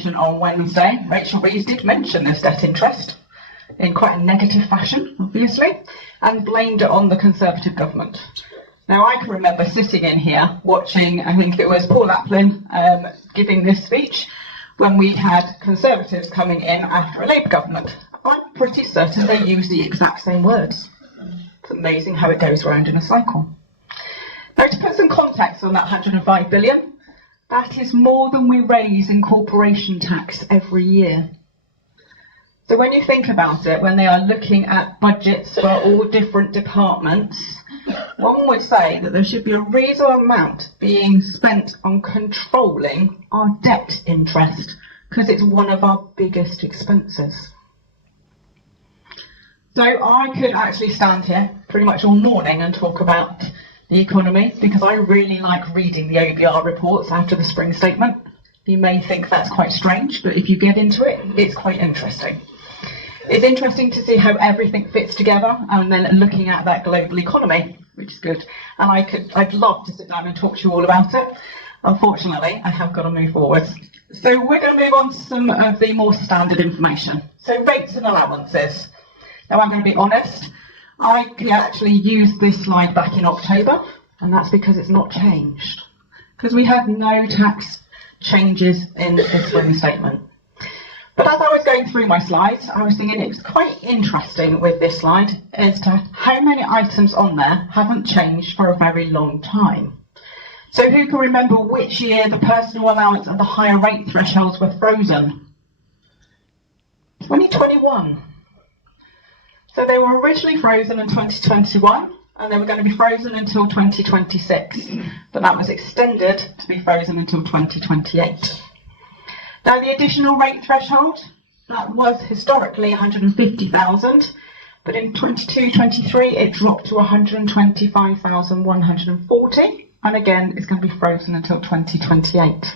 information on Wednesday, Rachel Reeves did mention this debt interest in quite a negative fashion, obviously, and blamed it on the Conservative government. Now, I can remember sitting in here watching, I think it was Paul Applin giving this speech when we had Conservatives coming in after a Labour government. I'm pretty certain they used the exact same words. It's amazing how it goes round in a cycle. Now, to put some context on that 105 billion, that is more than we raise in corporation tax every year. So when you think about it, when they are looking at budgets for all different departments, one would say that there should be a reasonable amount being spent on controlling our debt interest, because it's one of our biggest expenses. So I could actually stand here pretty much all morning and talk about the economy, because I really like reading the OBR reports after the spring statement. You may think that's quite strange, but if you get into it, it's quite interesting. It's interesting to see how everything fits together, and then looking at that global economy, which is good. And I'd love to sit down and talk to you all about it. Unfortunately, I have got to move forward. So we're going to move on to some of the more standard information. So rates and allowances. Now, I'm going to be honest, I actually used this slide back in October, and that's because it's not changed. Because we had no tax changes in this spring statement. But as I was going through my slides, I was thinking it was quite interesting with this slide as to how many items on there haven't changed for a very long time. So who can remember which year the personal allowance and the higher rate thresholds were frozen? 2021. So they were originally frozen in 2021, and they were going to be frozen until 2026. But that was extended to be frozen until 2028. Now, the additional rate threshold, that was historically 150,000, but in 22-23 it dropped to 125,140, and again it's going to be frozen until 2028.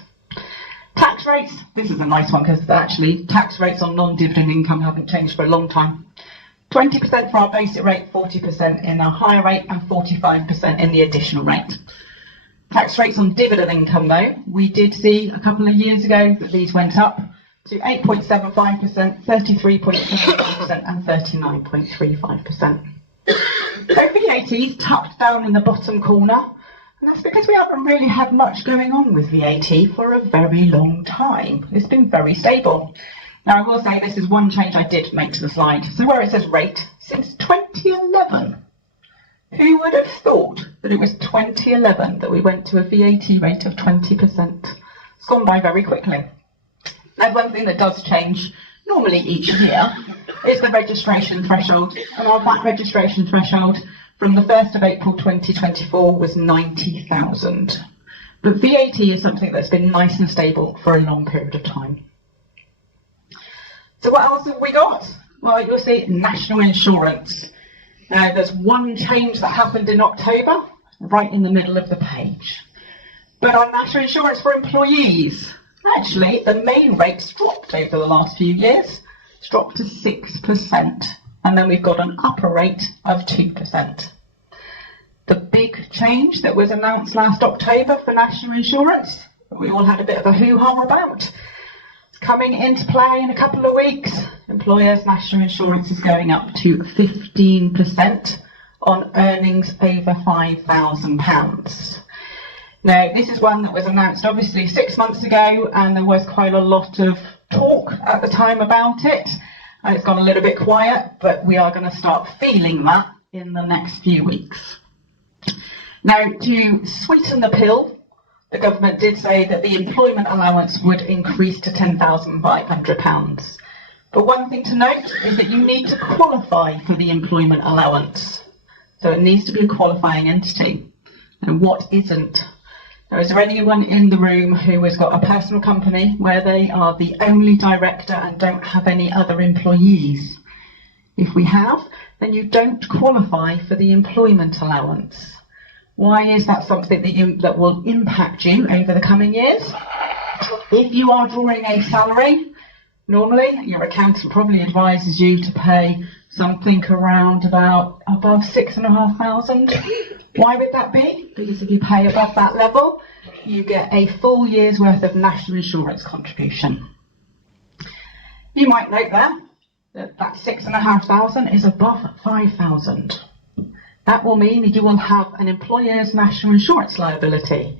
Tax rates, this is a nice one because actually tax rates on non-dividend income haven't changed for a long time. 20% for our basic rate, 40% in our higher rate, and 45% in the additional rate. Tax rates on dividend income, though, we did see a couple of years ago that these went up to 8.75%, 33.75% and 39.35%. So VAT is tucked down in the bottom corner, and that's because we haven't really had much going on with VAT for a very long time. It's been very stable. Now, I will say this is one change I did make to the slide. So where it says rate, since 2011, who would have thought that it was 2011 that we went to a VAT rate of 20%? It's gone by very quickly. Now, one thing that does change normally each year is the registration threshold. And our VAT registration threshold from the 1st of April 2024 was 90,000. But VAT is something that's been nice and stable for a long period of time. So what else have we got? Well, you'll see national insurance. Now, there's one change that happened in October, right in the middle of the page. But on national insurance for employees, actually, the main rate's dropped over the last few years. It's dropped to 6%, and then we've got an upper rate of 2%. The big change that was announced last October for national insurance, we all had a bit of a hoo-ha about, coming into play in a couple of weeks. Employers' national insurance is going up to 15% on earnings over £5,000. Now, this is one that was announced obviously 6 months ago, and there was quite a lot of talk at the time about it, and it's gone a little bit quiet, but we are going to start feeling that in the next few weeks. Now, to sweeten the pill, the government did say that the employment allowance would increase to £10,500. But one thing to note is that you need to qualify for the employment allowance. So it needs to be a qualifying entity. And what isn't? Now, is there anyone in the room who has got a personal company where they are the only director and don't have any other employees? If we have, then you don't qualify for the employment allowance. Why is that something that will impact you over the coming years? If you are drawing a salary, normally your accountant probably advises you to pay something around about above £6,500. Why would that be? Because if you pay above that level, you get a full year's worth of national insurance contribution. You might note there that 6,500 is above 5,000. That will mean that you will have an employer's national insurance liability.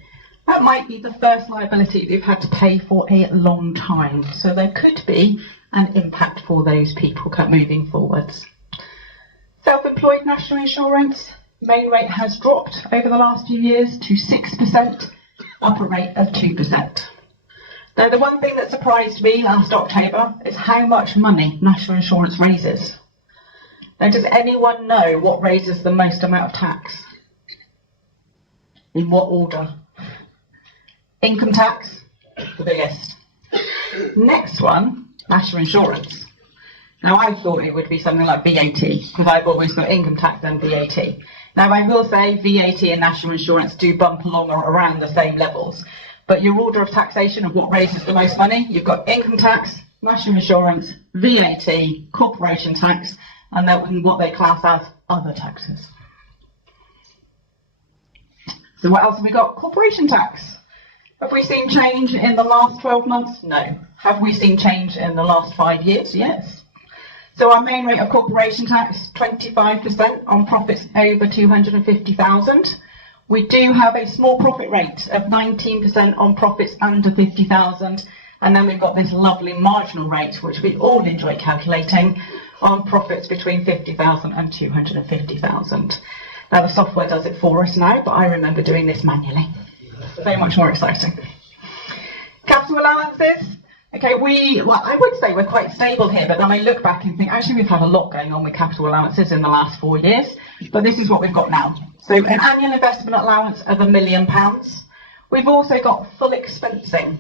That might be the first liability they've had to pay for a long time. So there could be an impact for those people moving forwards. Self-employed national insurance, main rate has dropped over the last few years to 6%, upper rate of 2%. Now, the one thing that surprised me last October is how much money national insurance raises. Now, does anyone know what raises the most amount of tax? In what order? Income tax, the biggest. Next one, national insurance. Now, I thought it would be something like VAT, because I've always thought income tax and VAT. Now, I will say VAT and national insurance do bump along or around the same levels, but your order of taxation of what raises the most money, you've got income tax, national insurance, VAT, corporation tax, and then what they class as other taxes. So what else have we got? Corporation tax. Have we seen change in the last 12 months? No. Have we seen change in the last 5 years? Yes. So our main rate of corporation tax, 25% on profits over 250,000. We do have a small profit rate of 19% on profits under 50,000. And then we've got this lovely marginal rate, which we all enjoy calculating, on profits between 50,000 and 250,000. Now the software does it for us now, but I remember doing this manually. Very much more exciting. Capital allowances. Okay, I would say we're quite stable here, but then I look back and think, actually, we've had a lot going on with capital allowances in the last 4 years, but this is what we've got now. So an annual investment allowance of £1 million. We've also got full expensing.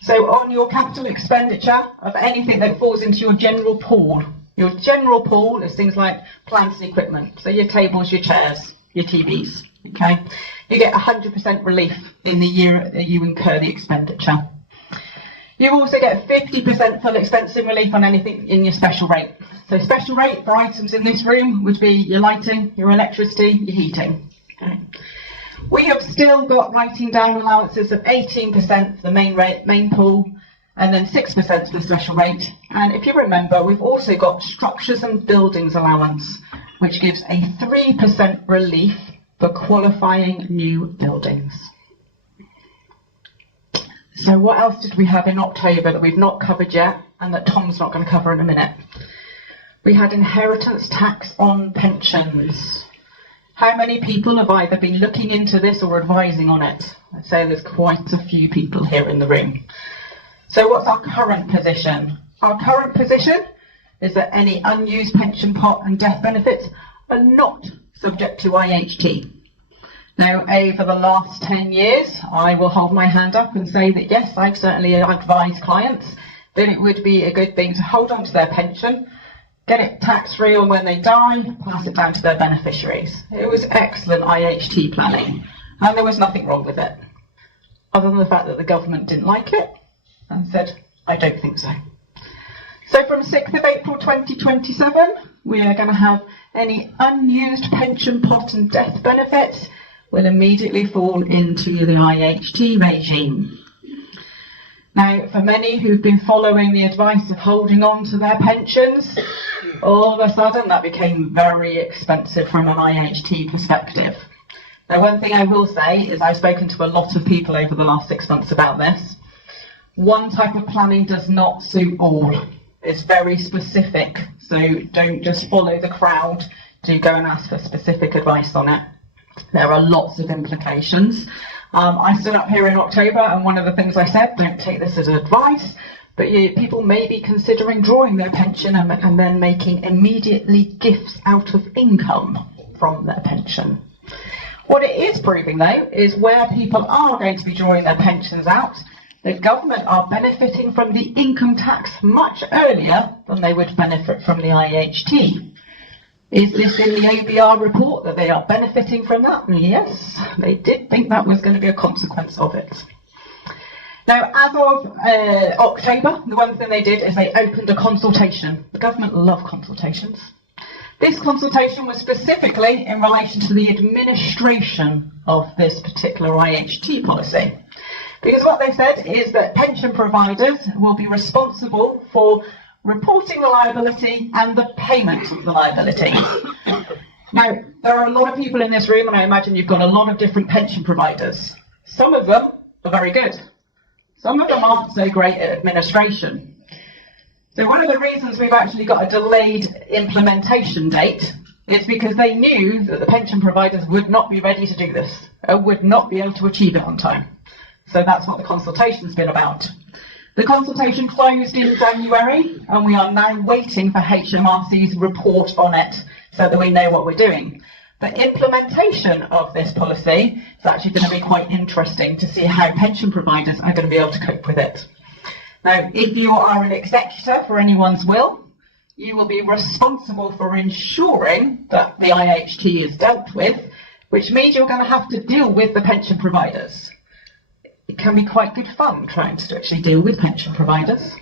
So on your capital expenditure of anything that falls into your general pool is things like plants and equipment, so your tables, your chairs, your TVs, okay? You get 100% relief in the year that you incur the expenditure. You also get 50% full expensing relief on anything in your special rate. So special rate for items in this room would be your lighting, your electricity, your heating. Okay. We have still got writing down allowances of 18% for the main pool, and then 6% for the special rate. And if you remember, we've also got structures and buildings allowance, which gives a 3% relief for qualifying new buildings. So what else did we have in October that we've not covered yet and that Tom's not going to cover in a minute? We had inheritance tax on pensions. How many people have either been looking into this or advising on it? I'd say there's quite a few people here in the room. So what's our current position? Our current position is that any unused pension pot and death benefits are not subject to IHT. Now, over the last 10 years, I will hold my hand up and say that yes, I've certainly advised clients that it would be a good thing to hold on to their pension, get it tax-free, and when they die, pass it down to their beneficiaries. It was excellent IHT planning, and there was nothing wrong with it, other than the fact that the government didn't like it and said, I don't think so. So from 6th of April 2027, we are going to have any unused pension pot and death benefits will immediately fall into the IHT regime. Now, for many who've been following the advice of holding on to their pensions, all of a sudden that became very expensive from an IHT perspective. Now, one thing I will say is I've spoken to a lot of people over the last 6 months about this. One type of planning does not suit all. It's very specific, so don't just follow the crowd. Do go and ask for specific advice on it. There are lots of implications. I stood up here in October, and one of the things I said, don't take this as advice, but people may be considering drawing their pension and then making immediately gifts out of income from their pension. What it is proving, though, is where people are going to be drawing their pensions out, the government are benefiting from the income tax much earlier than they would benefit from the IHT. Is this in the OBR report that they are benefiting from that? Yes, they did think that was going to be a consequence of it. Now, as of October, the one thing they did is they opened a consultation. The government love consultations. This consultation was specifically in relation to the administration of this particular IHT policy. Because what they said is that pension providers will be responsible for reporting the liability and the payment of the liability. Now, there are a lot of people in this room, and I imagine you've got a lot of different pension providers. Some of them are very good. Some of them aren't so great at administration. So one of the reasons we've actually got a delayed implementation date is because they knew that the pension providers would not be ready to do this, or would not be able to achieve it on time. So that's what the consultation's been about. The consultation closed in January, and we are now waiting for HMRC's report on it so that we know what we're doing. The implementation of this policy is actually going to be quite interesting to see how pension providers are going to be able to cope with it. Now, if you are an executor for anyone's will, you will be responsible for ensuring that the IHT is dealt with, which means you're going to have to deal with the pension providers. It can be quite good fun trying to actually deal with pension providers.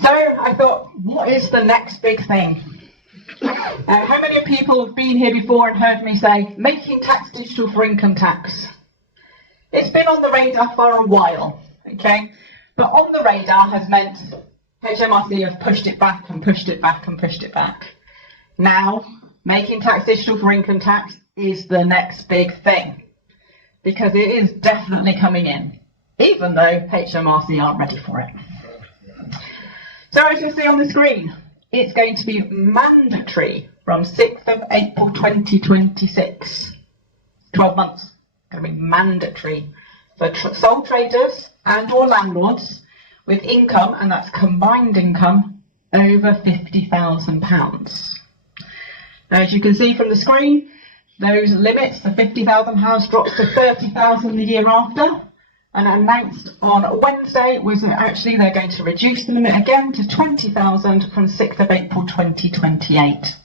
So I thought, what is the next big thing? How many people have been here before and heard me say, making tax digital for income tax? It's been on the radar for a while, okay? But on the radar has meant HMRC have pushed it back and pushed it back and pushed it back. Now, making tax digital for income tax is the next big thing, because it is definitely coming in, even though HMRC aren't ready for it. So as you see on the screen, it's going to be mandatory from 6th of April 2026. 12 months. It's going to be mandatory for sole traders and or landlords with income, and that's combined income, over £50,000. Now, as you can see from the screen, those limits, the £50,000 drops to £30,000 the year after, and announced on Wednesday was that actually they're going to reduce the limit again to £20,000 from 6th of April 2028.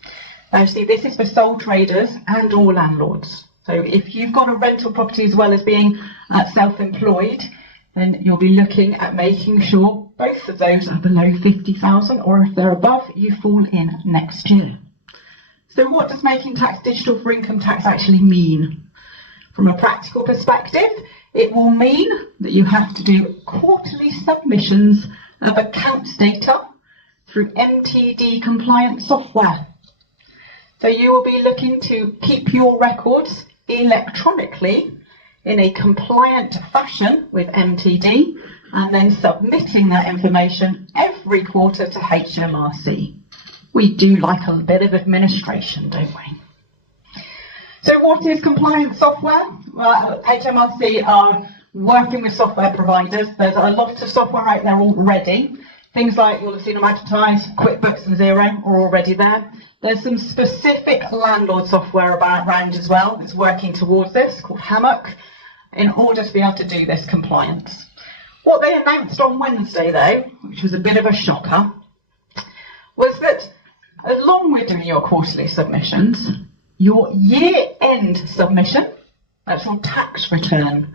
Now, see, this is for sole traders and all landlords. So if you've got a rental property as well as being self-employed, then you'll be looking at making sure both of those are below 50,000, or if they're above, you fall in next year. So what does making tax digital for income tax actually mean? From a practical perspective, it will mean that you have to do quarterly submissions of accounts data through MTD compliant software. So you will be looking to keep your records electronically in a compliant fashion with MTD, and then submitting that information every quarter to HMRC. We do like a bit of administration, don't we? So what is compliance software? Well, HMRC are working with software providers. There's a lot of software out there already. Things like, you'll have seen them advertised, QuickBooks and Xero are already there. There's some specific landlord software around as well that's working towards this, called Hammock, in order to be able to do this compliance. What they announced on Wednesday, though, which was a bit of a shocker, was that along with doing your quarterly submissions, your year-end submission, that's your tax return,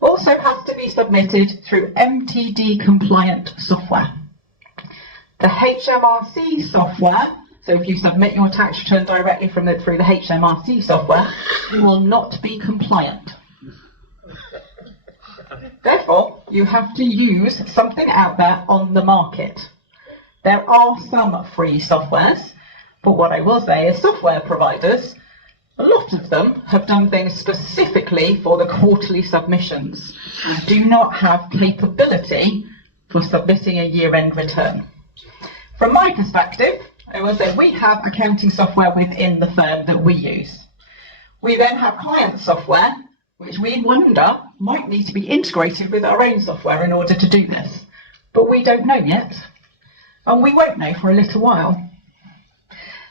also has to be submitted through MTD compliant software. The HMRC software, so if you submit your tax return directly through the HMRC software, you will not be compliant. Therefore, you have to use something out there on the market. There are some free softwares, but what I will say is software providers, a lot of them have done things specifically for the quarterly submissions and do not have capability for submitting a year-end return. From my perspective, I will say we have accounting software within the firm that we use. We then have client software, which we wonder might need to be integrated with our own software in order to do this. But we don't know yet, and we won't know for a little while.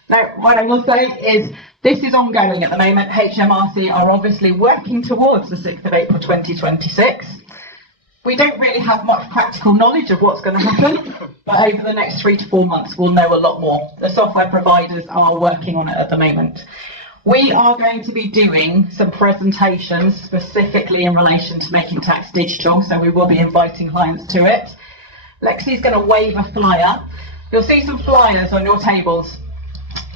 Now, what I will say is this is ongoing at the moment. HMRC are obviously working towards the 6th of April 2026. We don't really have much practical knowledge of what's going to happen, but over the next 3 to 4 months we'll know a lot more. The software providers are working on it at the moment. We are going to be doing some presentations specifically in relation to making tax digital, so we will be inviting clients to it. Lexi's going to wave a flyer. You'll see some flyers on your tables.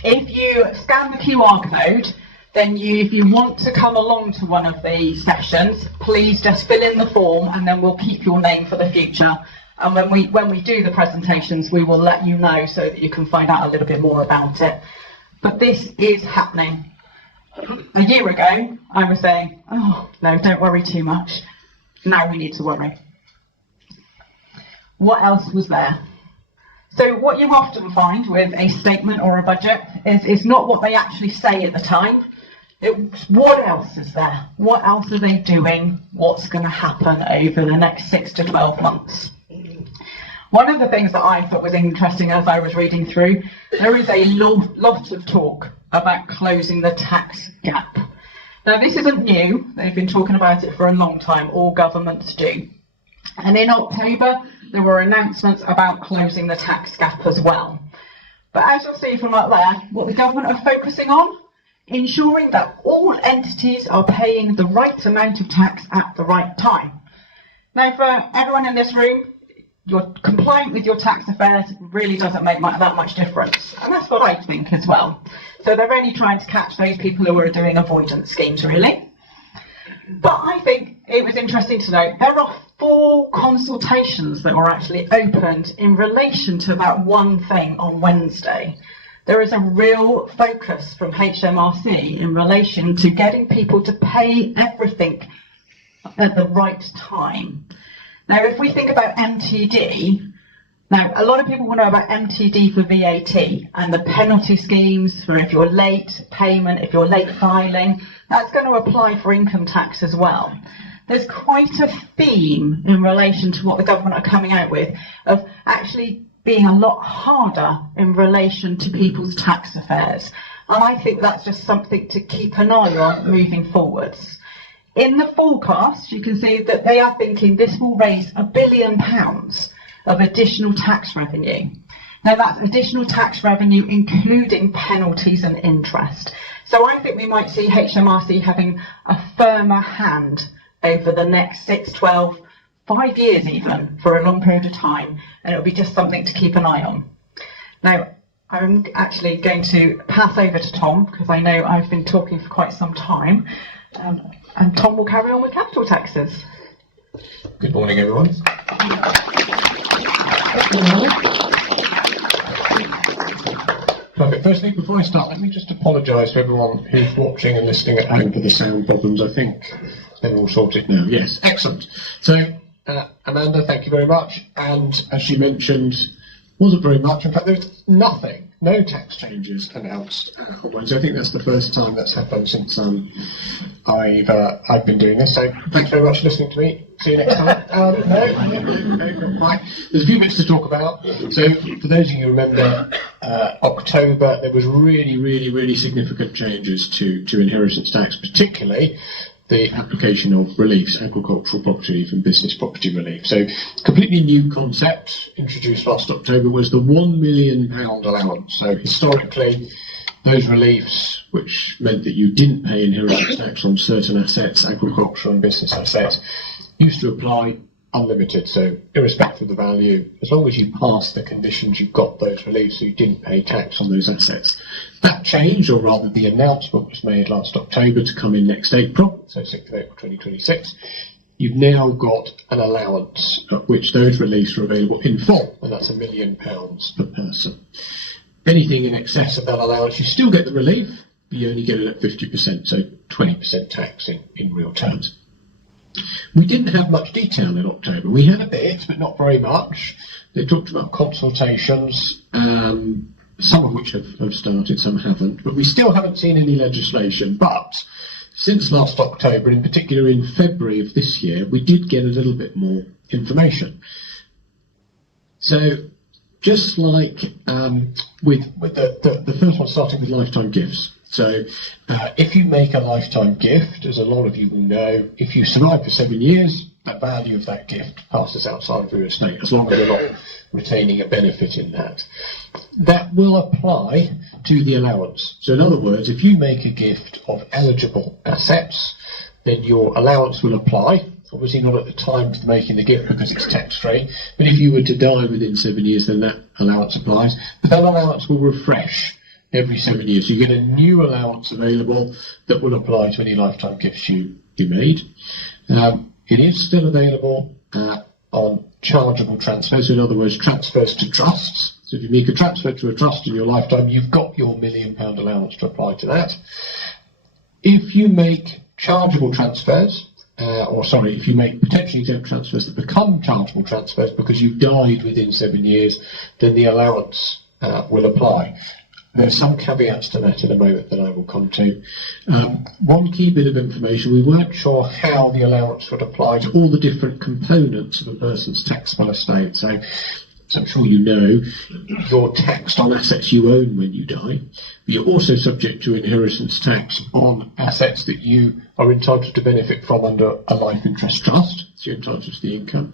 If you scan the QR code, then if you want to come along to one of the sessions, please just fill in the form and then we'll keep your name for the future. And when we do the presentations, we will let you know so that you can find out a little bit more about it. But this is happening. A year ago, I was saying, oh, no, don't worry too much. Now we need to worry. What else was there? So what you often find with a statement or a budget is not what they actually say at the time. It's what else is there? What else are they doing? What's going to happen over the next 6 to 12 months? One of the things that I thought was interesting as I was reading through, there is a lot of talk about closing the tax gap. Now this isn't new, they've been talking about it for a long time, all governments do. And in October, there were announcements about closing the tax gap as well. But as you'll see from up there, what the government are focusing on, ensuring that all entities are paying the right amount of tax at the right time. Now for everyone in this room, you're compliant with your tax affairs really doesn't make that much difference. And that's what I think as well. So they're only trying to catch those people who are doing avoidance schemes, really. But I think it was interesting to note there are 4 consultations that were actually opened in relation to that one thing on Wednesday. There is a real focus from HMRC in relation to getting people to pay everything at the right time. Now, if we think about MTD, now a lot of people will know about MTD for VAT and the penalty schemes for if you're late payment, if you're late filing. That's going to apply for income tax as well. There's quite a theme in relation to what the government are coming out with of actually being a lot harder in relation to people's tax affairs. And I think that's just something to keep an eye on moving forwards. In the forecast, you can see that they are thinking this will raise £1 billion of additional tax revenue. Now that's additional tax revenue including penalties and interest. So I think we might see HMRC having a firmer hand over the next 6, 12, 5 years even, for a long period of time, and it'll be just something to keep an eye on. Now, I'm actually going to pass over to Tom, because I know I've been talking for quite some time, and Tom will carry on with capital taxes. Good morning, everyone. Perfect. Firstly, before I start, let me just apologise to everyone who's watching and listening at home for the sound problems. I think they're all sorted now. Yes, excellent. So, Amanda, thank you very much. And as she mentioned, wasn't very much. In fact, there's nothing, no tax changes announced on Wednesday. I think that's the first time that's happened since I've been doing this. So thanks very much for listening to me. See you next time. No, not quite. There's a few bits to talk about. So for those of you who remember, October, there was really significant changes to inheritance tax, particularly the application of reliefs, agricultural property relief and business property relief. So completely new concept introduced last October was the £1 million allowance. So historically, those reliefs, which meant that you didn't pay inheritance tax on certain assets, agricultural and business assets, used to apply unlimited. So irrespective of the value, as long as you passed the conditions, you got those reliefs, so you didn't pay tax on those assets. That changed, or rather the announcement was made last October to come in next April, so 6th of April 2026. You've now got an allowance at which those reliefs are available in full, and that's £1 million per person. Anything in excess of that allowance, you still get the relief, but you only get it at 50%, so 20% tax in real terms. We didn't have much detail in October. We had a bit, but not very much. They talked about consultations, some of which have started, some haven't, but we still haven't seen any legislation. But since last October, in particular in February of this year, we did get a little bit more information. So just like with the first one starting with lifetime gifts. So if you make a lifetime gift, as a lot of you will know, if you survive for 7 years, the value of that gift passes outside of your estate, as long as you're not retaining a benefit in that. That will apply to the allowance. So in other words, if you make a gift of eligible assets, then your allowance will apply. Obviously not at the time of making the gift because it's tax-free, but if you were to die within 7 years, then that allowance applies. But that allowance will refresh every 7 years. So you get a new allowance available that will apply to any lifetime gifts you made. It is still available on chargeable transfers, in other words, transfers to trusts. So if you make a transfer to a trust in your lifetime, you've got your £1 million allowance to apply to that. If you make chargeable transfers, if you make potentially exempt transfers that become chargeable transfers because you died within 7 years, then the allowance will apply. There's some caveats to that in a moment that I will come to. One key bit of information, we weren't sure how the allowance would apply to all the different components of a person's taxable estate. So I'm sure you know, you're taxed on assets you own when you die, but you're also subject to inheritance tax on assets that you are entitled to benefit from under a life interest trust, so you're entitled to the income.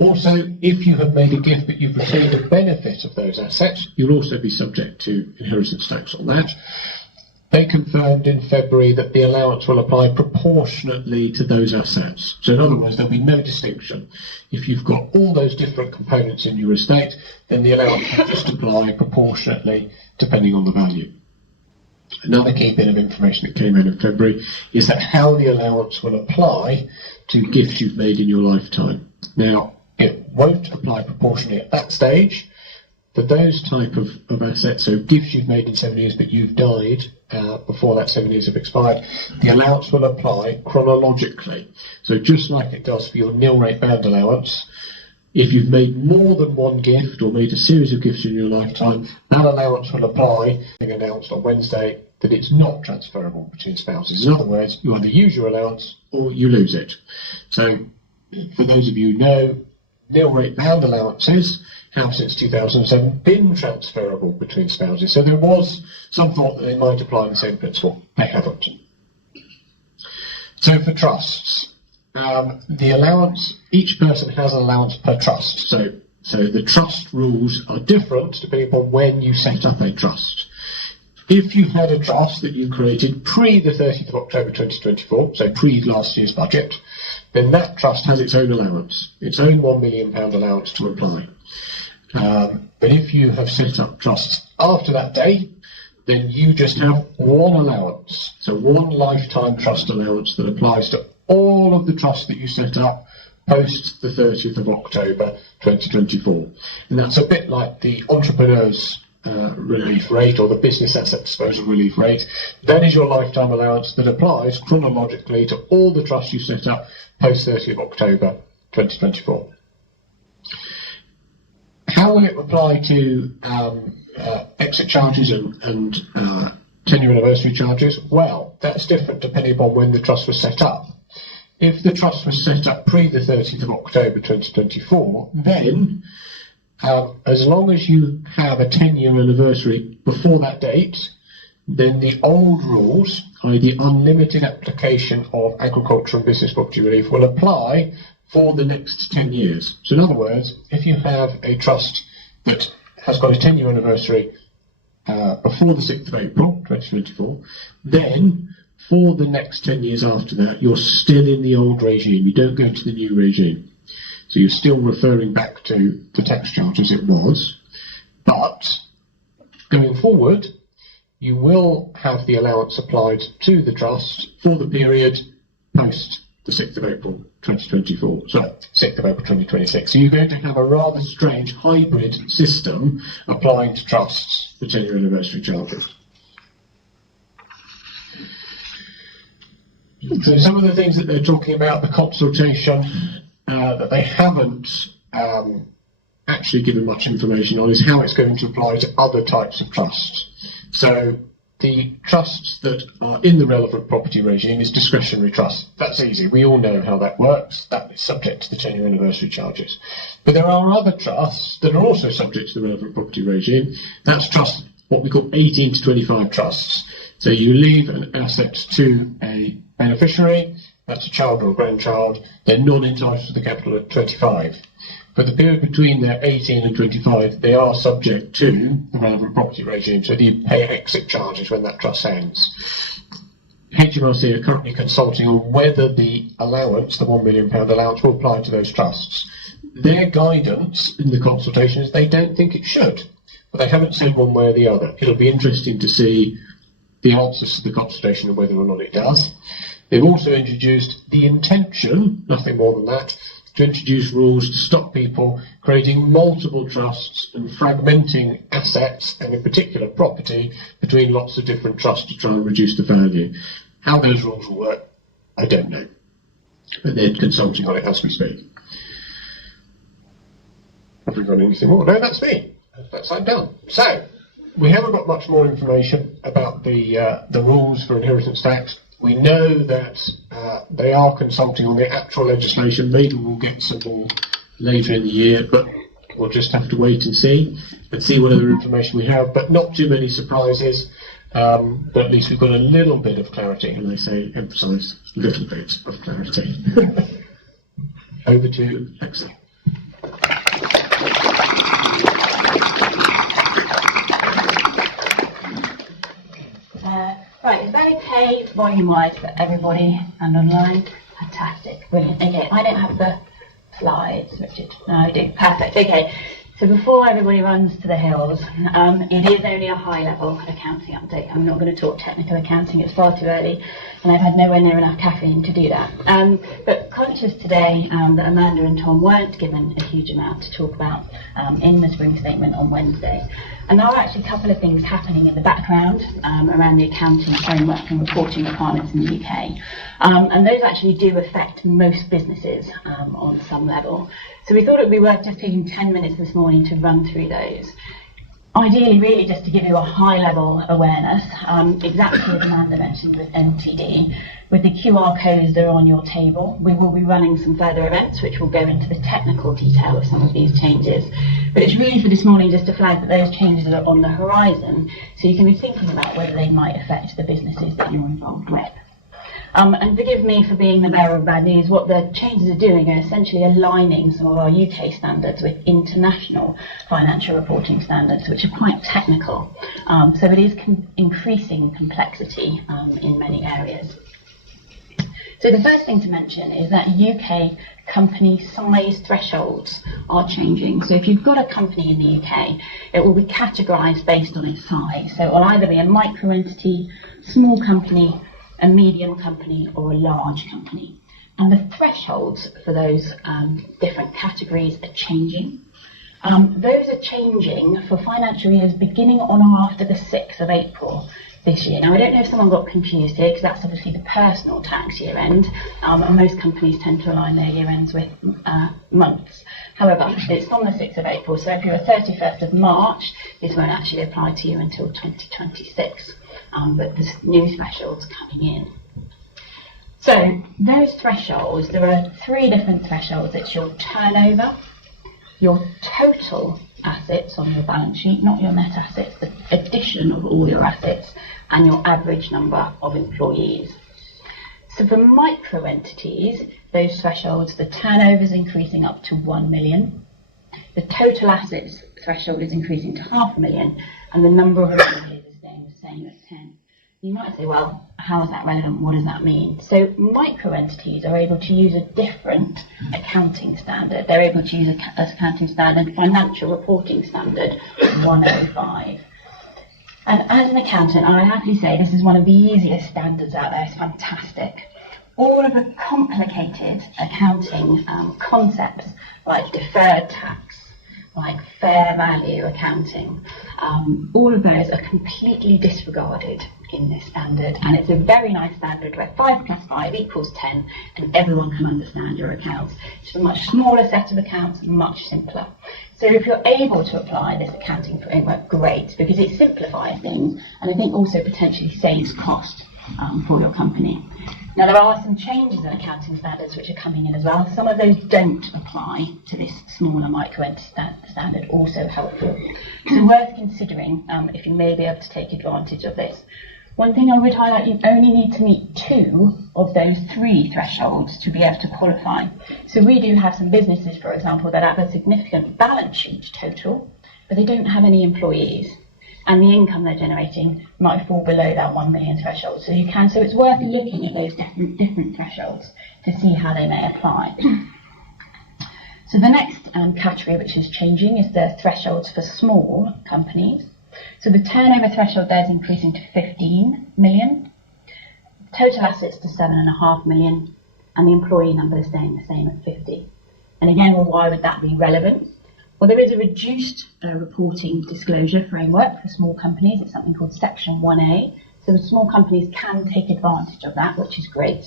Also, if you have made a gift but you've received a benefit of those assets, you'll also be subject to inheritance tax on that. They confirmed in February that the allowance will apply proportionately to those assets. So in other words, there'll be no distinction. If you've got all those different components in your estate, then the allowance will just apply proportionately depending on the value. Another key bit of information that came out in February is that how the allowance will apply to gifts you've made in your lifetime. Now, it won't apply proportionally at that stage. For those type of assets, so gifts you've made in 7 years but you've died before that 7 years have expired, the allowance will apply chronologically. So just like it does for your nil rate band allowance, if you've made more than one gift or made a series of gifts in your lifetime, that allowance will apply. Being announced on Wednesday that it's not transferable between spouses. In other words, you either use your allowance or you lose it. So for those of you who know, nil rate band allowances have since 2007 been transferable between spouses. So there was some thought that they might apply the same principle. They haven't. So for trusts, the allowance, each person has an allowance per trust. So the trust rules are different depending upon when you set up a trust. If you had a trust that you created pre the 30th of October 2024, so pre last year's budget, then that trust has its own allowance, its own £1 million allowance to apply. But if you have set up trusts after that date, then you just have one allowance, so one lifetime trust allowance that applies to all of the trusts that you set up post the 30th of October 2024. And that's a bit like the entrepreneur's relief rate or the business asset disposal relief rate. That is your lifetime allowance that applies chronologically to all the trusts you set up post 30th of October 2024. How will it apply to exit charges and 10-year anniversary charges? Well, that's different depending upon when the trust was set up. If the trust was set up pre the 30th of October 2024, then as long as you have a 10-year anniversary before that date, then the old rules, i.e. the unlimited application of agriculture and business property relief, will apply for the next 10 years. So in other words, if you have a trust that has got a 10-year anniversary before the 6th of April 2024, then for the next 10 years after that, you're still in the old regime. You don't go into the new regime. So you're still referring back to the tax charge as it was. But going forward, you will have the allowance applied to the trust for the period post the 6th of April 2024, sorry, 6th of April 2026. So you're going to have a rather strange hybrid system applying to trusts for 10-year anniversary charges. So some of the things that they're talking about, the consultation that they haven't actually given much information on, is how it's going to apply to other types of trusts. So the trusts that are in the relevant property regime is discretionary trust. That's easy. We all know how that works. That is subject to the 10-year anniversary charges. But there are other trusts that are also subject to the relevant property regime. That's trusts, what we call 18 to 25 trusts. So you leave an asset to a beneficiary, that's a child or a grandchild, they're not entitled to the capital at 25. For the period between their 18 and 25, they are subject to the relevant property regime, so you pay exit charges when that trust ends. HMRC are currently consulting on whether the allowance, the £1 million allowance, will apply to those trusts. Their guidance in the consultation is they don't think it should, but they haven't said one way or the other. It'll be interesting to see the answers to the consultation and whether or not it does. They've also introduced the intention, nothing more than that, to introduce rules to stop people creating multiple trusts and fragmenting assets, and in particular property, between lots of different trusts to try and reduce the value. How those rules will work, I don't know. But they're consulting on it as we speak. Have we got anything more? No, that's me. I'm done. So, we haven't got much more information about the rules for inheritance tax. We know that they are consulting on the actual legislation. Maybe we'll get some more later in the year, but we'll just have to wait and see what other information we have. But not too many surprises. But at least we've got a little bit of clarity. And I say, emphasise little bit of clarity. Over to Alexa. Right, is that okay volume-wise for everybody and online? Fantastic, brilliant. Okay, I don't have the slides, Richard. No, I do. Perfect, okay. So before everybody runs to the hills, it is only a high-level accounting update. I'm not going to talk technical accounting, it's far too early, and I've had nowhere near enough caffeine to do that. But conscious today that Amanda and Tom weren't given a huge amount to talk about in the spring statement on Wednesday. And there are actually a couple of things happening in the background around the accounting framework and reporting requirements in the UK. And those actually do affect most businesses on some level. So we thought it would be worth just taking 10 minutes this morning to run through those. Ideally, really just to give you a high-level awareness, exactly as Amanda mentioned with MTD, with the QR codes that are on your table. We will be running some further events which will go into the technical detail of some of these changes. But it's really for this morning just to flag that those changes are on the horizon, so you can be thinking about whether they might affect the businesses that you're involved with. And forgive me for being the bearer of bad news, what the changes are doing are essentially aligning some of our UK standards with international financial reporting standards, which are quite technical. So it is increasing complexity in many areas. So the first thing to mention is that UK company size thresholds are changing. So if you've got a company in the UK, it will be categorised based on its size. So it will either be a micro entity, small company, a medium company, or a large company. And the thresholds for those different categories are changing. Those are changing for financial years beginning on or after the 6th of April this year. Now, I don't know if someone got confused here, because that's obviously the personal tax year end, and most companies tend to align their year ends with months. However, it's from the 6th of April, so if you're 31st of March, this won't actually apply to you until 2026. But there's new thresholds coming in. So those thresholds, there are 3 different thresholds. It's your turnover, your total assets on your balance sheet, not your net assets, the addition of all your assets, and your average number of employees. So for micro entities, those thresholds, the turnover is increasing up to 1 million, the total assets threshold is increasing to 500,000, and the number of employees is staying the same at 10. You might say, well, how is that relevant? What does that mean? So micro entities are able to use a different accounting standard. They're able to use an accounting standard, financial reporting standard 105. And as an accountant, I happily say this is one of the easiest standards out there. It's fantastic. All of the complicated accounting concepts like deferred tax, like fair value accounting, all of those are completely disregarded in this standard, and it's a very nice standard where 5 plus 5 equals 10 and everyone can understand your accounts. It's a much smaller set of accounts, much simpler. So if you're able to apply this accounting framework, great, because it simplifies things and I think also potentially saves cost for your company. Now there are some changes in accounting standards which are coming in as well. Some of those don't apply to this smaller micro-entity standard, also helpful. So worth considering if you may be able to take advantage of this. One thing I would highlight, you only need to meet 2 of those 3 thresholds to be able to qualify. So we do have some businesses, for example, that have a significant balance sheet total, but they don't have any employees. And the income they're generating might fall below that 1 million threshold. So it's worth looking at those different thresholds to see how they may apply. So the next category which is changing is the thresholds for small companies. So the turnover threshold there is increasing to 15 million, total assets to 7.5 million, and the employee number is staying the same at 50. And again, well, why would that be relevant? Well, there is a reduced reporting disclosure framework for small companies. It's something called Section 1A. So the small companies can take advantage of that, which is great.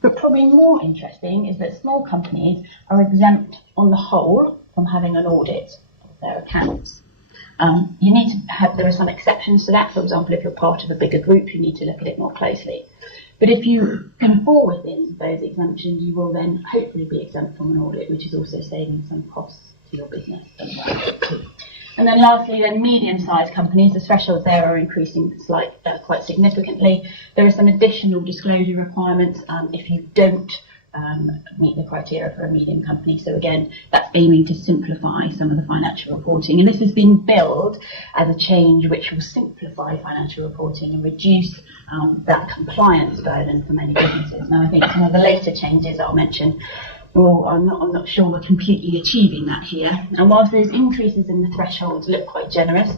But probably more interesting is that small companies are exempt on the whole from having an audit of their accounts. You need to have, there are some exceptions to that. For example, if you're part of a bigger group, you need to look at it more closely. But if you can fall within those exemptions, you will then hopefully be exempt from an audit, which is also saving some costs to your business. And then lastly, then medium-sized companies, the thresholds there are increasing quite significantly. There are some additional disclosure requirements if you don't meet the criteria for a medium company. So again, that's aiming to simplify some of the financial reporting. And this has been billed as a change which will simplify financial reporting and reduce that compliance burden for many businesses. Now, I think some of the later changes I'll mention, well, I'm not sure we're completely achieving that here. And whilst those increases in the thresholds look quite generous,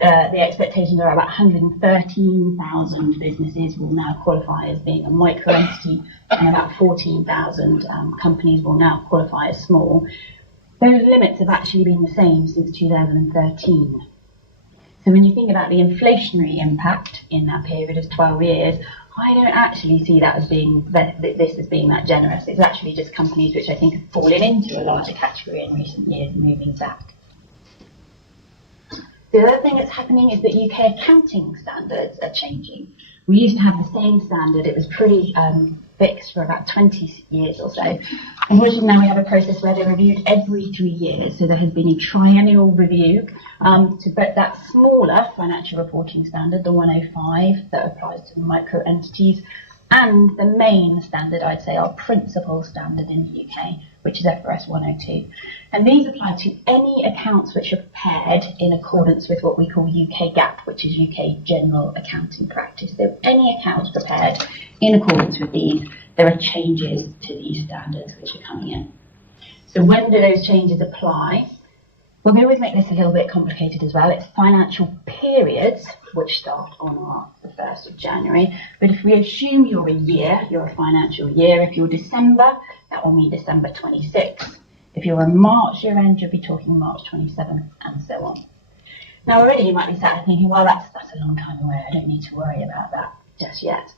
the expectations are about 113,000 businesses will now qualify as being a micro entity, and about 14,000 companies will now qualify as small. Those limits have actually been the same since 2013. So when you think about the inflationary impact in that period of 12 years, I don't actually see that as being this as being that generous. It's actually just companies which I think have fallen into a larger category in recent years moving back. The other thing that's happening is that UK accounting standards are changing. We used to have the same standard. It was pretty fixed for about 20 years or so. Unfortunately, now we have a process where they're reviewed every 3 years. So there has been a triennial review to that smaller financial reporting standard, the 105, that applies to the micro entities, and the main standard, I'd say, our principal standard in the UK, which is FRS 102. And these apply to any accounts which are prepared in accordance with what we call UK GAAP, which is UK General Accounting Practice. So any accounts prepared in accordance with these, there are changes to these standards which are coming in. So when do those changes apply? Well, we always make this a little bit complicated as well. It's financial periods which start on the 1st of January. But if we assume you're a year, you're a financial year. If you're December, that will mean December 26th. If you're a March year end, you'll be talking March 27th, and so on. Now, already you might be sat there thinking, well, that's a long time away. I don't need to worry about that just yet.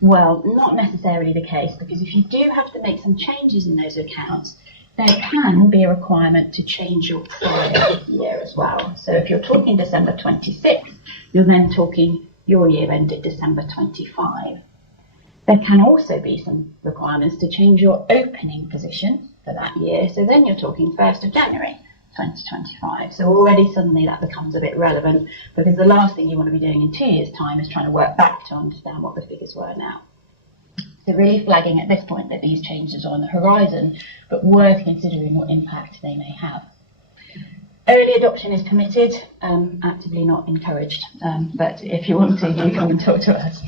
Well, not necessarily the case, because if you do have to make some changes in those accounts, there can be a requirement to change your prior year as well. So if you're talking December 26th, you're then talking your year ended December 25. There can also be some requirements to change your opening position for that year. So then you're talking 1st of January 2025. So already suddenly that becomes a bit relevant, because the last thing you want to be doing in 2 years' time is trying to work back to understand what the figures were now. So really flagging at this point that these changes are on the horizon, but worth considering what impact they may have. Early adoption is permitted, actively not encouraged, but if you want to, you come and talk to us.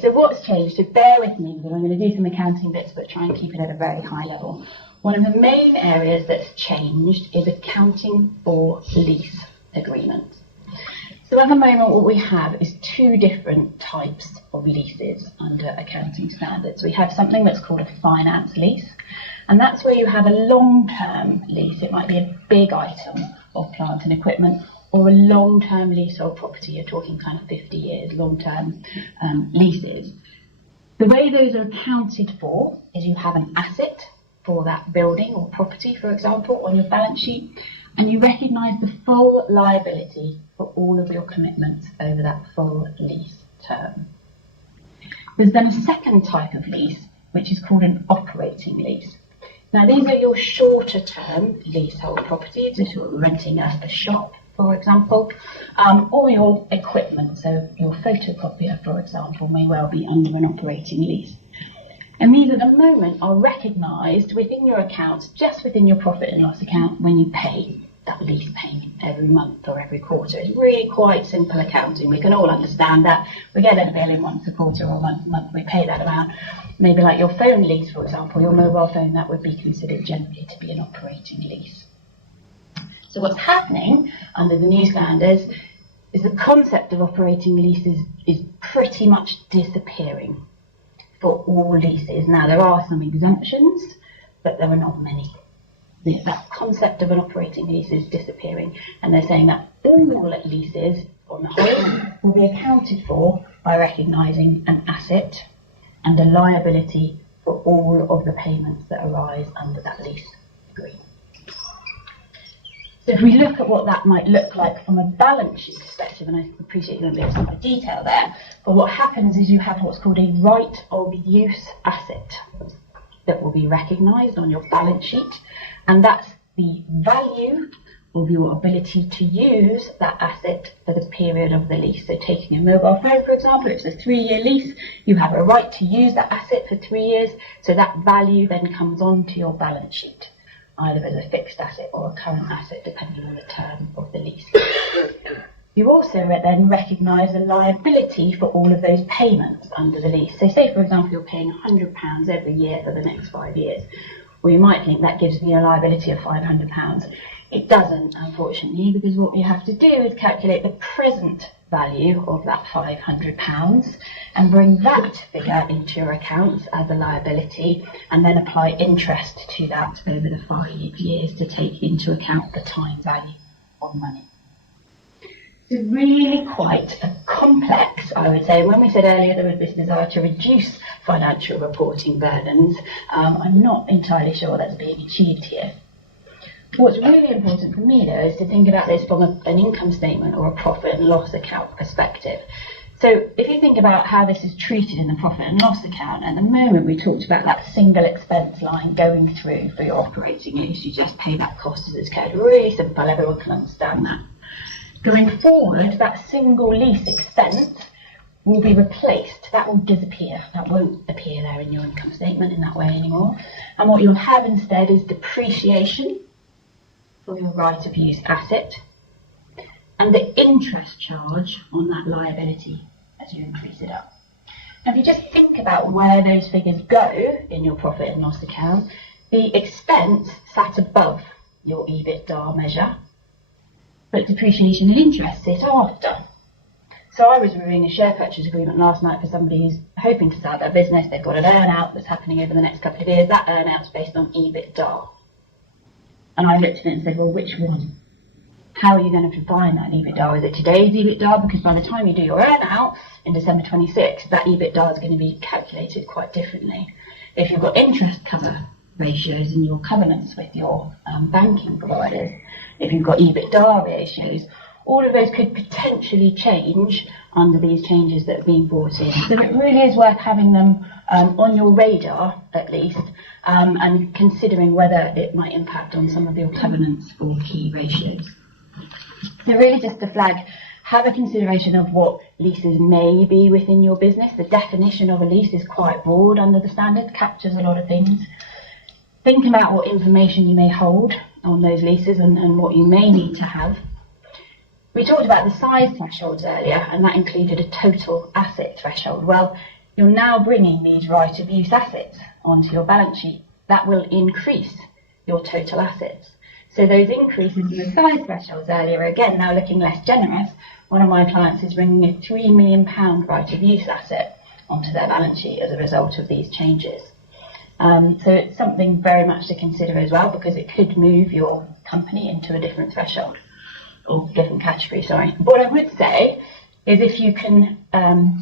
So what's changed? So bear with me, because I'm going to do some accounting bits, but try and keep it at a very high level. One of the main areas that's changed is accounting for lease agreements. So at the moment, what we have is 2 different types of leases under accounting standards. We have something that's called a finance lease, and that's where you have a long-term lease. It might be a big item of plant and equipment, or a long-term leasehold property. You're talking kind of 50 years, long-term leases. The way those are accounted for is you have an asset for that building or property, for example, on your balance sheet, and you recognise the full liability for all of your commitments over that full lease term. There's then a second type of lease, which is called an operating lease. Now, these are your shorter term leasehold properties, if you're renting a shop, for example, or your equipment. So your photocopier, for example, may well be under an operating lease. And these at the moment are recognised within your accounts, just within your profit and loss account, when you pay that lease payment every month or every quarter. It's really quite simple accounting. We can all understand that. We get a bill in once a quarter or once a month, we pay that amount. Maybe like your phone lease, for example, your mobile phone, that would be considered generally to be an operating lease. So what's happening under the new standards is the concept of operating leases is pretty much disappearing for all leases. Now, there are some exemptions, but there are not many. that concept of an operating lease is disappearing, and they're saying that all leases on the whole will be accounted for by recognising an asset and a liability for all of the payments that arise under that lease agreement. So if we look at what that might look like from a balance sheet perspective, and I appreciate you won't be able to see my detail there, but what happens is you have what's called a right of use asset that will be recognised on your balance sheet, and that's the value of your ability to use that asset for the period of the lease. So taking a mobile phone, for example, it's a 3-year lease, you have a right to use that asset for 3 years, so that value then comes onto your balance sheet, either as a fixed asset or a current asset, depending on the term of the lease. You also then recognise a liability for all of those payments under the lease. So say, for example, you're paying £100 every year for the next 5 years. Well, you might think that gives me a liability of £500. It doesn't, unfortunately, because what you have to do is calculate the present value of that £500 and bring that figure into your accounts as a liability, and then apply interest to that over the 5 years to take into account the time value of money. It's really quite a complex, I would say. When we said earlier there was this desire to reduce financial reporting burdens, I'm not entirely sure that's being achieved here. What's really important for me, though, is to think about this from an income statement or a profit and loss account perspective. So if you think about how this is treated in the profit and loss account, at the moment we talked about that single expense line going through for your operating lease. You just pay that cost as it's code. Really simple, everyone can understand that. Going forward, that single lease expense will be replaced. That will disappear. That won't appear there in your income statement in that way anymore. And what you'll have instead is depreciation for your right of use asset and the interest charge on that liability as you increase it up. Now, if you just think about where those figures go in your profit and loss account, the expense sat above your EBITDA measure, but depreciation and interest sit after. So I was reviewing a share purchase agreement last night for somebody who's hoping to start their business. They've got an earn-out that's happening over the next couple of years. That earn-out's based on EBITDA. And I looked at it and said, well, which one? How are you going to define that EBITDA? Is it today's EBITDA? Because by the time you do your earn-out in December 26, that EBITDA is going to be calculated quite differently. If you've got interest cover ratios in your covenants with your banking providers, if you've got EBITDA ratios, all of those could potentially change under these changes that have been brought in. So it really is worth having them on your radar, at least, and considering whether it might impact on some of your covenants or key ratios. So really just to flag, have a consideration of what leases may be within your business. The definition of a lease is quite broad under the standard, captures a lot of things. Think about what information you may hold on those leases and what you may need to have. We talked about the size thresholds earlier, and that included a total asset threshold. Well, you're now bringing these right of use assets onto your balance sheet. That will increase your total assets. So those increases in the size thresholds earlier are again now looking less generous. One of my clients is bringing a £3 million right of use asset onto their balance sheet as a result of these changes. So it's something very much to consider as well, because it could move your company into a different threshold, or different category, sorry. What I would say is if you can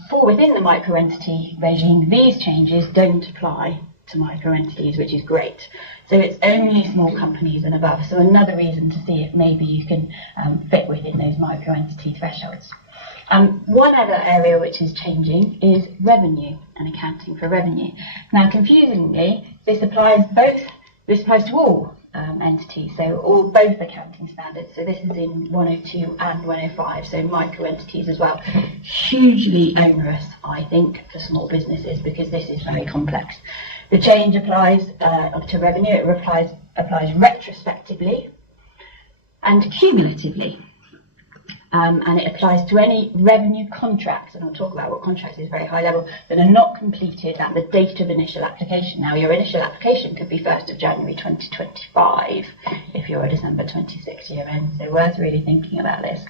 fall within the micro-entity regime, these changes don't apply to micro-entities, which is great. So it's only small companies and above. So another reason to see if maybe you can fit within those micro-entity thresholds. One other area which is changing is revenue and accounting for revenue. Now, confusingly, this applies to all entities, so both accounting standards. So this is in 102 and 105, so micro entities as well. Hugely onerous, I think, for small businesses, because this is very complex. The change applies to revenue. It applies retrospectively and cumulatively. and it applies to any revenue contracts, and I'll talk about what contracts is very high level, that are not completed at the date of initial application. Now, your initial application could be 1st of January 2025 if you're a December 26 year end, so worth really thinking about this.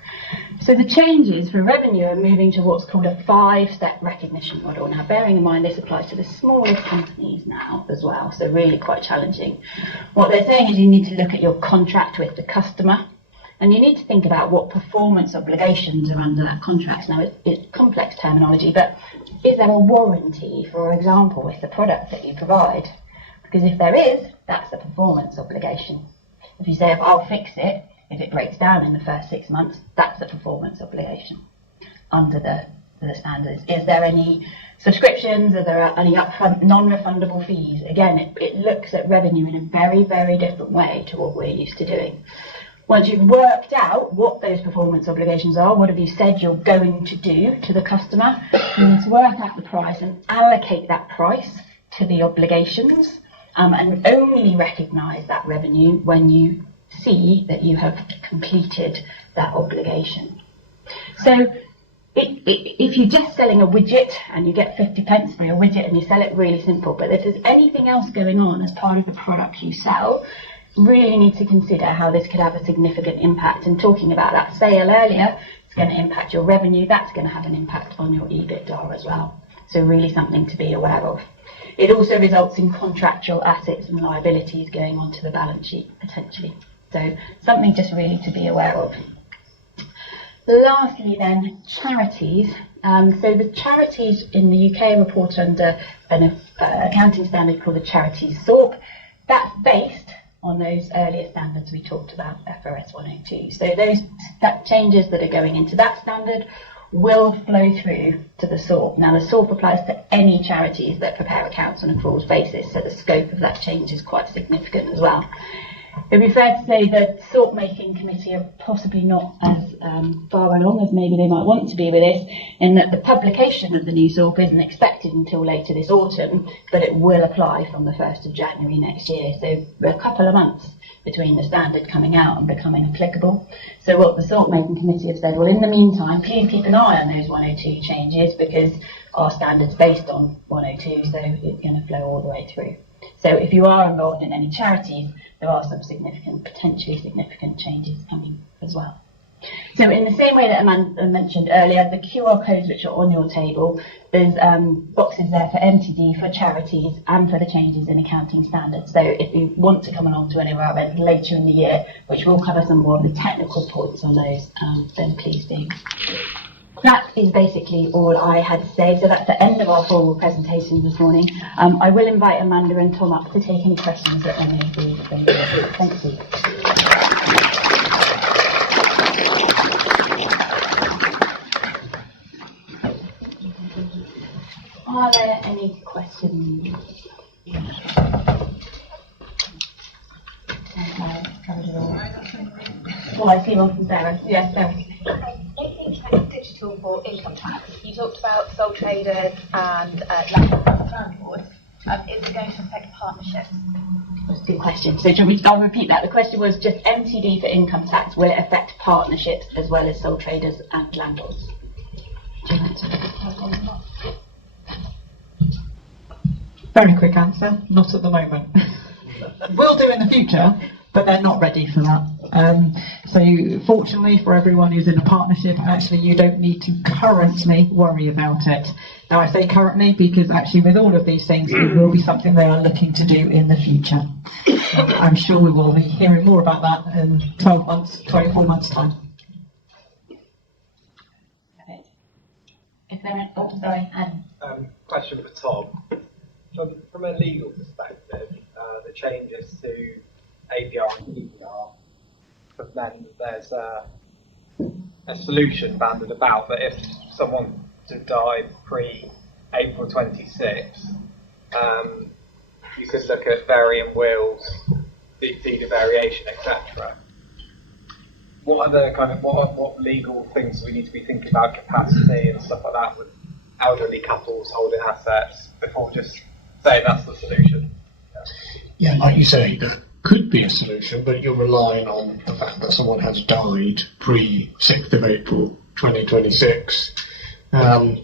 So the changes for revenue are moving to what's called a 5-step recognition model. Now, bearing in mind this applies to the smallest companies now as well, so really quite challenging. What they're saying is you need to look at your contract with the customer, and you need to think about what performance obligations are under that contract. Now, it's complex terminology, but is there a warranty, for example, with the product that you provide? Because if there is, that's a performance obligation. If you say, if I'll fix it, if it breaks down in the first 6 months, that's a performance obligation under the standards. Is there any subscriptions? Are there any upfront non-refundable fees? Again, it looks at revenue in a very, very different way to what we're used to doing. Once you've worked out what those performance obligations are, what have you said you're going to do to the customer, you need to work out the price and allocate that price to the obligations, and only recognise that revenue when you see that you have completed that obligation. So if you're just selling a widget and you get 50 pence for your widget and you sell it, really simple. But if there's anything else going on as part of the product you sell, really need to consider how this could have a significant impact. And talking about that sale earlier, it's going to impact your revenue, that's going to have an impact on your EBITDA as well. So really something to be aware of. It also results in contractual assets and liabilities going onto the balance sheet potentially. So something just really to be aware of. Lastly then, charities. So the charities in the UK report under an accounting standard called the Charities SORP. That's based on those earlier standards we talked about, FRS 102. So those changes that are going into that standard will flow through to the SORP. Now, the SORP applies to any charities that prepare accounts on a accruals basis, so the scope of that change is quite significant as well. It would be fair to say that SORP making committee are possibly not as far along as maybe they might want to be with this, in that the publication of the new SORP isn't expected until later this autumn, but it will apply from the 1st of January next year. So we're a couple of months between the standard coming out and becoming applicable. So what the SORP making committee have said, well, in the meantime, please keep an eye on those 102 changes, because our standard's based on 102, so it's going to flow all the way through. So if you are involved in any charities, there are some potentially significant changes coming as well. So in the same way that Amanda mentioned earlier, the QR codes which are on your table, there's boxes there for MTD, for charities, and for the changes in accounting standards. So if you want to come along to any of our events later in the year, which will cover some more of the technical points on those, then please do. That is basically all I had to say. So that's the end of our formal presentation this morning. I will invite Amanda and Tom up to take any questions that there may be. Thank you. Are there any questions? Oh, I see one from Sarah. Yes, Sarah. Digital for income tax. You talked about sole traders and landlords. Is it going to affect partnerships? That's a good question. So I'll repeat that. The question was just MTD for income tax. Will it affect partnerships as well as sole traders and landlords? Very quick answer, not at the moment. Will do in the future, but they're not ready for that. So fortunately for everyone who's in a partnership, actually you don't need to currently worry about it. Now I say currently because actually with all of these things it will be something they are looking to do in the future. I'm sure we will be hearing more about that in 12 months, 24 months time. If there are, sorry, Adam. Question for Tom. From a legal perspective, the changes to APR and PPR have meant that there's a solution banded about that if someone to die pre-April 26, you could look at varying wills, deed of variation, etc. What are the what legal things we need to be thinking about, capacity and stuff like that, with elderly couples holding assets before just saying that's the solution? Yeah, like you say, the could be a solution, but you're relying on the fact that someone has died pre-6th of April 2026. I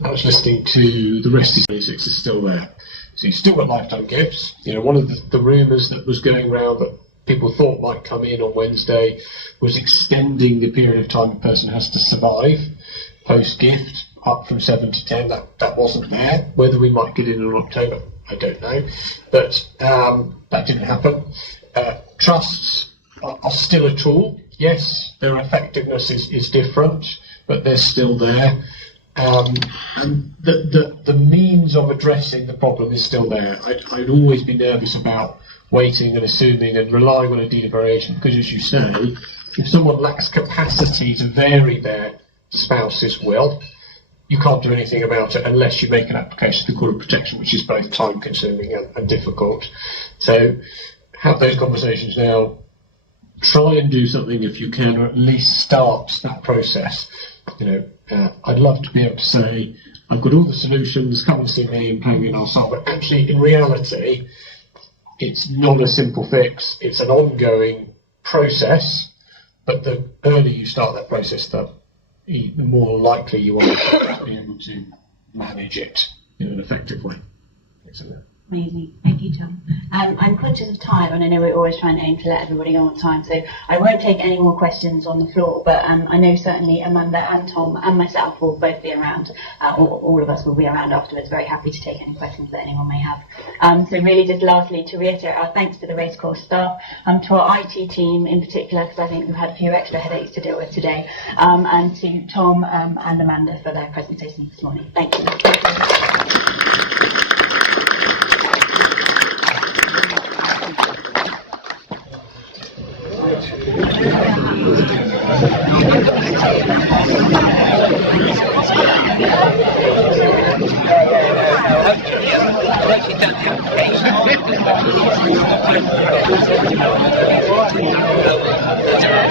was listening to the rest of 26 is still there. So you've still got lifetime gifts. You know, one of the rumours that was going around that people thought might come in on Wednesday was extending the period of time a person has to survive post-gift up from 7 to 10. That wasn't there. Whether we might get in October, I don't know. But that didn't happen. Trusts are still a tool. Yes, their effectiveness is different, but they're still there. And the means of addressing the problem is still there. I'd always be nervous about waiting and assuming and relying on a deed of variation, because, as you say, if someone lacks capacity to vary their spouse's will, you can't do anything about it unless you make an application to the Court of Protection, which is both time-consuming and difficult. So have those conversations now. Try and do something if you can, or at least start that process. You know, I'd love to be able to say, I've got all the solutions, come and see me and pay me and I'll solve it. Actually, in reality, it's not a simple fix. It's an ongoing process, but the earlier you start that process, the more likely you are to be able to manage it in an effective way. Excellent. Amazing. Thank you, Tom. I'm conscious of time, and I know we're always trying to aim to let everybody go on time, so I won't take any more questions on the floor, but I know certainly Amanda and Tom and myself will both be around, all of us will be around afterwards, very happy to take any questions that anyone may have. So really just lastly, to reiterate our thanks to the racecourse staff, to our IT team in particular, because I think we've had a few extra headaches to deal with today, and to Tom and Amanda for their presentation this morning. Thank you. I've actually done the application.